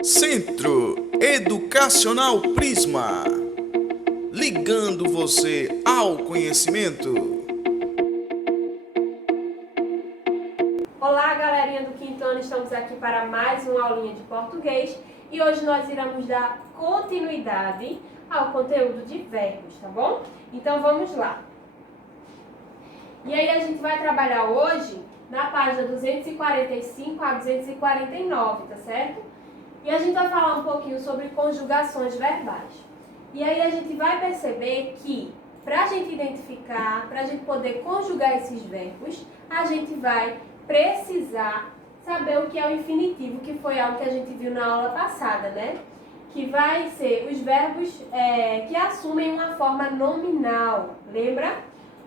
Centro Educacional Prisma, ligando você ao conhecimento. Olá, galerinha do quinto ano, estamos aqui para mais uma aulinha de português e hoje nós iremos dar continuidade ao conteúdo de verbos, tá bom? Então vamos lá. E aí a gente vai trabalhar hoje na página 245 a 249, tá certo? E a gente vai falar um pouquinho sobre conjugações verbais. E aí a gente vai perceber que para a gente identificar, para a gente poder conjugar esses verbos, a gente vai precisar saber o que é o infinitivo, que foi algo que a gente viu na aula passada, né? Que vai ser os verbos que assumem uma forma nominal, lembra?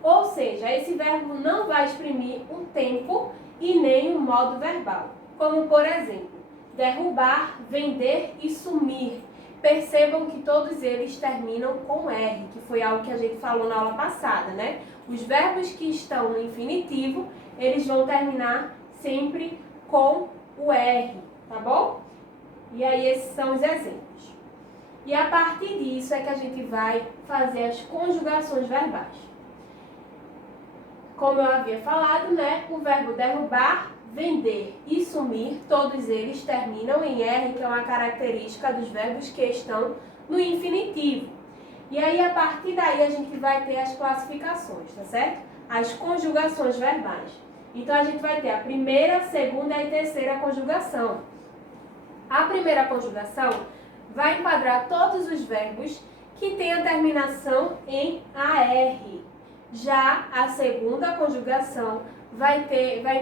Ou seja, esse verbo não vai exprimir um tempo e nem um modo verbal. Como, por exemplo, derrubar, vender e sumir. Percebam que todos eles terminam com R, que foi algo que a gente falou na aula passada, né? Os verbos que estão no infinitivo, eles vão terminar sempre com o R, tá bom? E aí esses são os exemplos. E a partir disso é que a gente vai fazer as conjugações verbais. Como eu havia falado, né? O verbo derrubar, vender e sumir, todos eles terminam em R, que é uma característica dos verbos que estão no infinitivo. E aí, a partir daí, a gente vai ter as classificações, tá certo? As conjugações verbais. Então, a gente vai ter a primeira, segunda e terceira conjugação. A primeira conjugação vai enquadrar todos os verbos que têm a terminação em AR. Já a segunda conjugação vai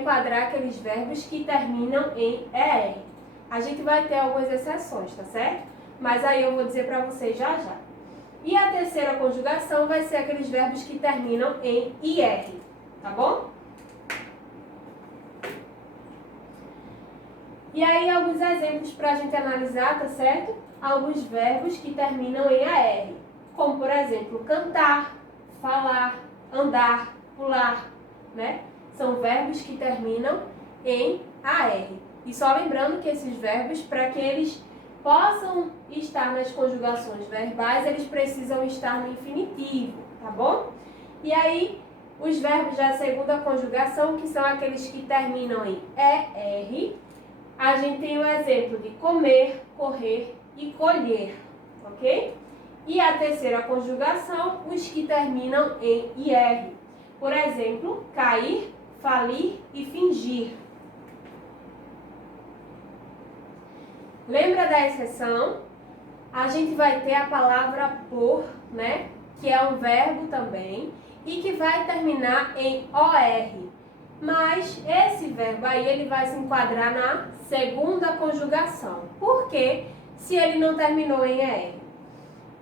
enquadrar aqueles verbos que terminam em ER. A gente vai ter algumas exceções, tá certo? Mas aí eu vou dizer para vocês já já. E a terceira conjugação vai ser aqueles verbos que terminam em IR, tá bom? E aí alguns exemplos para a gente analisar, tá certo? Alguns verbos que terminam em AR, como por exemplo, cantar, falar, andar, pular, né? São verbos que terminam em AR. E só lembrando que esses verbos, para que eles possam estar nas conjugações verbais, eles precisam estar no infinitivo, tá bom? E aí, os verbos da segunda conjugação, que são aqueles que terminam em ER, a gente tem o exemplo de comer, correr e colher, ok? E a terceira conjugação, os que terminam em IR. Por exemplo, cair, falir e fingir. Lembra da exceção? A gente vai ter a palavra por, né? Que é um verbo também e que vai terminar em OR. Mas esse verbo aí, ele vai se enquadrar na segunda conjugação. Por quê? Se ele não terminou em ER.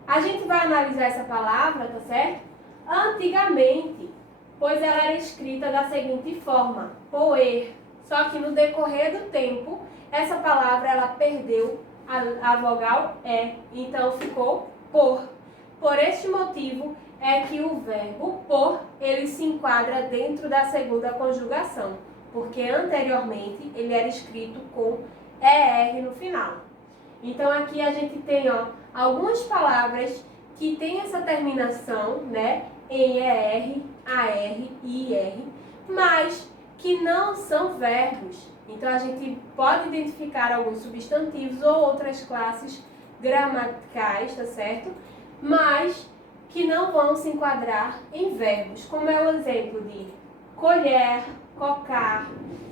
A gente vai analisar essa palavra, tá certo? Antigamente, pois ela era escrita da seguinte forma, poer. Só que no decorrer do tempo, essa palavra ela perdeu a vogal E, então ficou por. Por este motivo é que o verbo por, ele se enquadra dentro da segunda conjugação, porque anteriormente ele era escrito com ER no final. Então aqui a gente tem algumas palavras que têm essa terminação, né, em ER, AR e IR, mas que não são verbos. Então a gente pode identificar alguns substantivos ou outras classes gramaticais, tá certo? Mas que não vão se enquadrar em verbos, como é o exemplo de colher, cocar,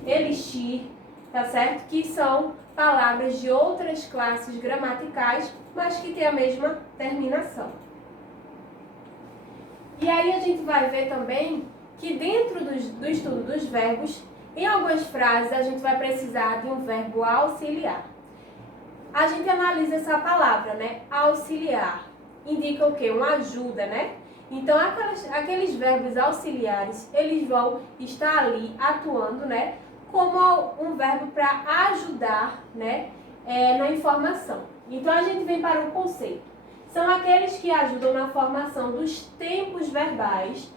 elixir, tá certo? Que são palavras de outras classes gramaticais, mas que têm a mesma terminação. E aí a gente vai ver também que dentro do estudo dos verbos, em algumas frases a gente vai precisar de um verbo auxiliar. A gente analisa essa palavra, né? Auxiliar. Indica o quê? Uma ajuda, né? Então, aqueles verbos auxiliares, eles vão estar ali atuando, né? como um verbo para ajudar, né, na informação. Então, a gente vem para o conceito. São aqueles que ajudam na formação dos tempos verbais,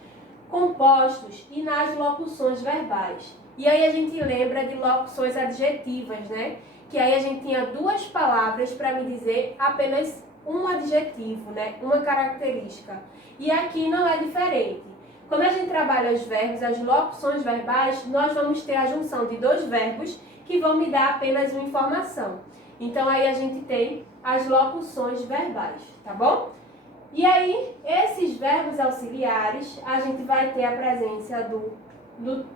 compostos e nas locuções verbais. E aí a gente lembra de locuções adjetivas, né? Que aí a gente tinha duas palavras para me dizer apenas um adjetivo, né? Uma característica. E aqui não é diferente. Quando a gente trabalha os verbos, as locuções verbais, nós vamos ter a junção de dois verbos que vão me dar apenas uma informação. Então aí a gente tem as locuções verbais, tá bom? E aí, esses verbos auxiliares, a gente vai ter a presença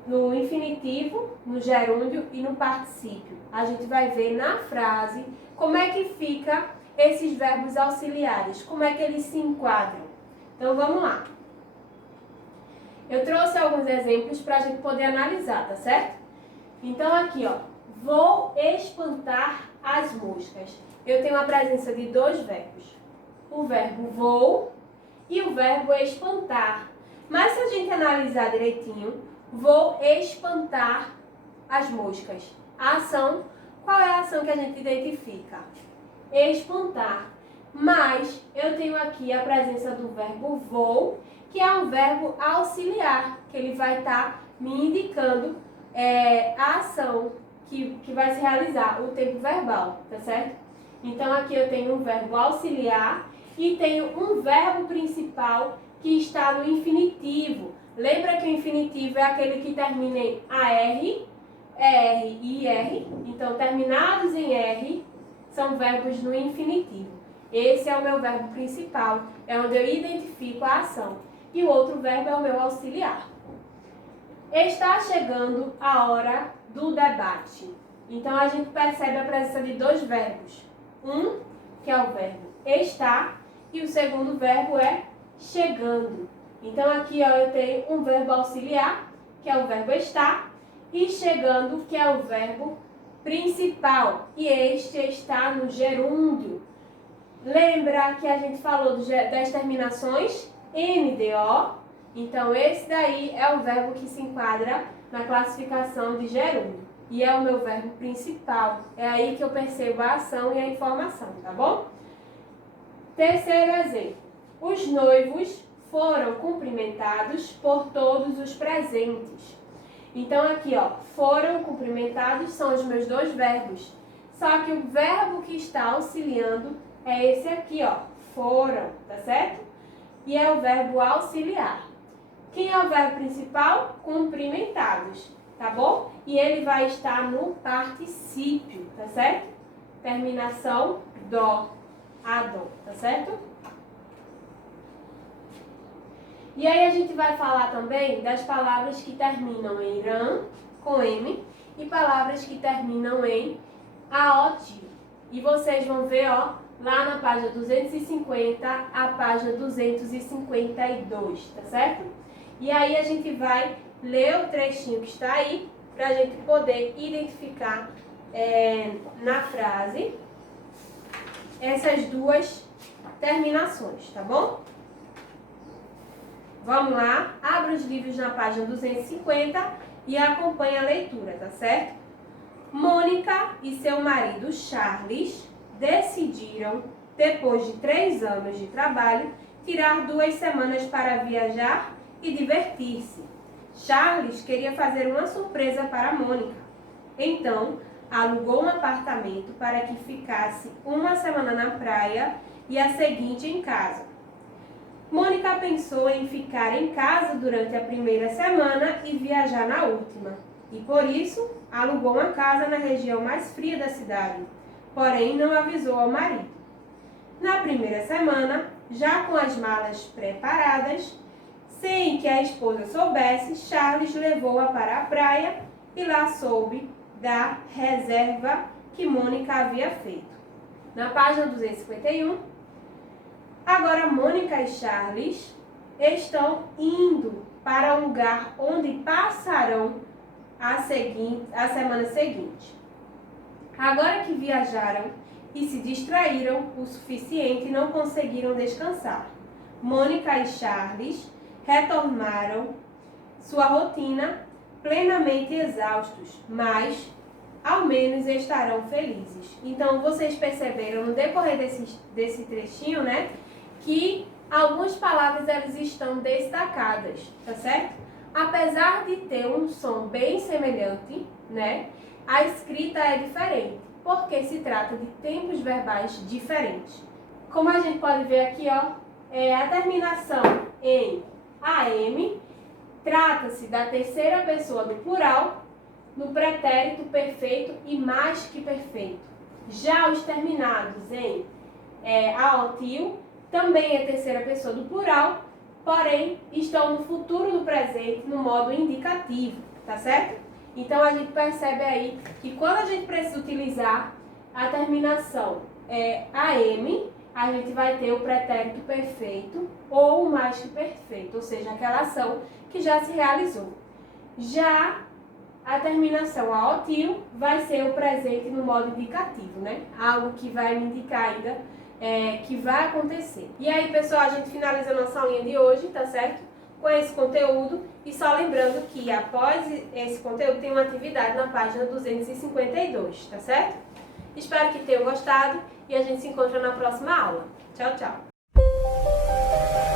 no infinitivo, no gerúndio e no particípio. A gente vai ver na frase como é que fica esses verbos auxiliares, como é que eles se enquadram. Então, vamos lá. Eu trouxe alguns exemplos para a gente poder analisar, tá certo? Então, aqui, ó, vou espantar as moscas. Eu tenho a presença de dois verbos. O verbo vou e o verbo espantar. Mas se a gente analisar direitinho, vou espantar as moscas. A ação, qual é a ação que a gente identifica? Espantar. Mas eu tenho aqui a presença do verbo vou, que é um verbo auxiliar, que ele vai estar me indicando a ação que vai se realizar, o tempo verbal, tá certo? Então aqui eu tenho um verbo auxiliar e tenho um verbo principal que está no infinitivo. Lembra que o infinitivo é aquele que termina em AR, ER e IR. Então, terminados em R são verbos no infinitivo. Esse é o meu verbo principal, é onde eu identifico a ação. E o outro verbo é o meu auxiliar. Está chegando a hora do debate. Então, a gente percebe a presença de dois verbos. Um, que é o verbo estar, e o segundo verbo é chegando. Então, aqui ó, eu tenho um verbo auxiliar, que é o verbo estar, e chegando, que é o verbo principal. E este está no gerúndio. Lembra que a gente falou das terminações NDO? Então, esse daí é o verbo que se enquadra na classificação de gerúndio. E é o meu verbo principal. É aí que eu percebo a ação e a informação, tá bom? Terceiro exemplo. Os noivos foram cumprimentados por todos os presentes. Então, aqui, ó, foram cumprimentados são os meus dois verbos. Só que o verbo que está auxiliando é esse aqui, ó, foram, tá certo? E é o verbo auxiliar. Quem é o verbo principal? Cumprimentados, tá bom? E ele vai estar no particípio, tá certo? Terminação dó, adó, tá certo? E aí a gente vai falar também das palavras que terminam em ran, com M, e palavras que terminam em aot. E vocês vão ver, ó, lá na página 250 a página 252, tá certo? E aí a gente vai ler o trechinho que está aí, para a gente poder identificar na frase essas duas terminações, tá bom? Vamos lá, abra os livros na página 250 e acompanhe a leitura, tá certo? Mônica e seu marido Charles decidiram, depois de 3 anos de trabalho, tirar 2 semanas para viajar e divertir-se. Charles queria fazer uma surpresa para Mônica. Então, alugou um apartamento para que ficasse 1 semana na praia e a seguinte em casa. Mônica pensou em ficar em casa durante a primeira semana e viajar na última. E por isso, alugou uma casa na região mais fria da cidade. Porém, não avisou ao marido. Na primeira semana, já com as malas preparadas, sem que a esposa soubesse, Charles levou-a para a praia e lá soube da reserva que Mônica havia feito. Na página 251, agora Mônica e Charles estão indo para um lugar onde passarão a semana seguinte. Agora que viajaram e se distraíram o suficiente, não conseguiram descansar. Mônica e Charles retomaram sua rotina plenamente exaustos, mas ao menos estarão felizes. Então, vocês perceberam no decorrer desse trechinho, né, que algumas palavras elas estão destacadas, tá certo? Apesar de ter um som bem semelhante, né, a escrita é diferente, porque se trata de tempos verbais diferentes. Como a gente pode ver aqui, ó, a terminação em AM trata-se da terceira pessoa do plural, no pretérito perfeito e mais que perfeito. Já os terminados em AOTIL também é terceira pessoa do plural, porém estão no futuro do presente no modo indicativo, tá certo? Então a gente percebe aí que quando a gente precisa utilizar a terminação AM, a gente vai ter o pretérito perfeito ou o mais que perfeito, ou seja, aquela ação que já se realizou. Já a terminação AOTIL vai ser o presente no modo indicativo, né? Algo que vai me indicar ainda que vai acontecer. E aí, pessoal, a gente finaliza a nossa aulinha de hoje, tá certo? Com esse conteúdo. E só lembrando que após esse conteúdo tem uma atividade na página 252, tá certo? Espero que tenham gostado e a gente se encontra na próxima aula. Tchau, tchau!